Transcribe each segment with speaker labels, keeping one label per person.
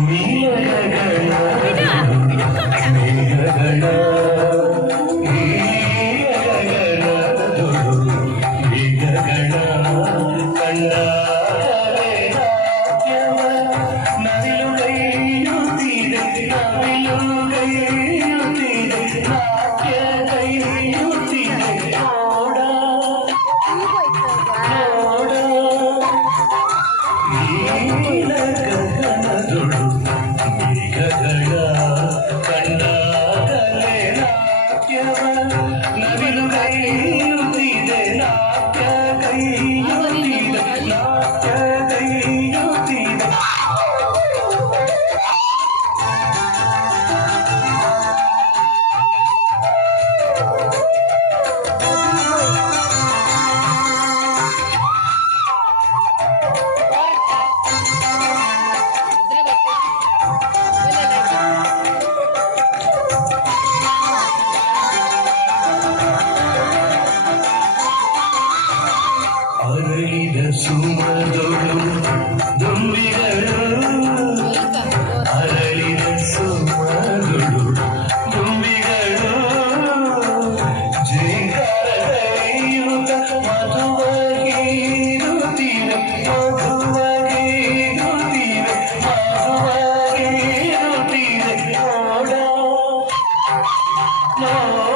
Speaker 1: Me? 아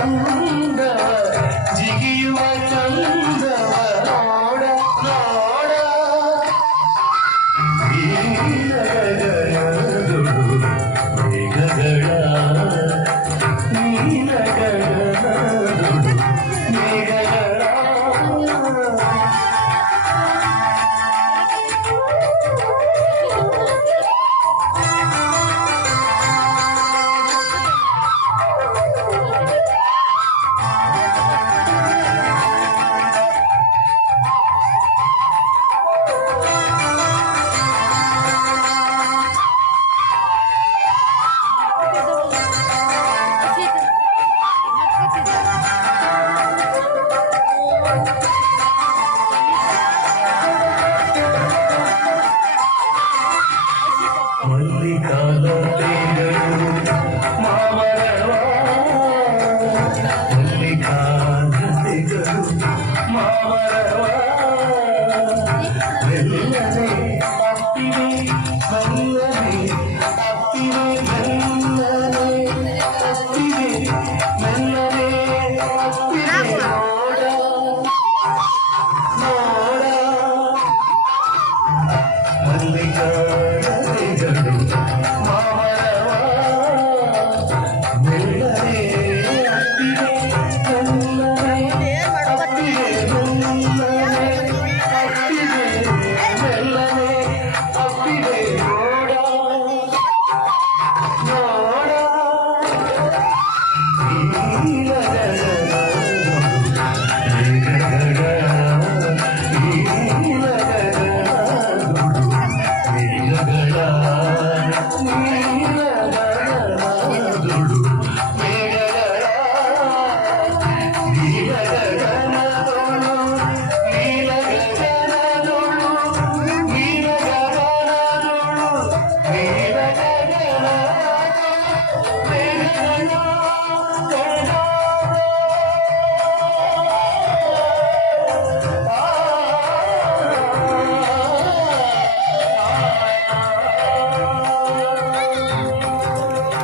Speaker 1: Oh. Yeah. 啊。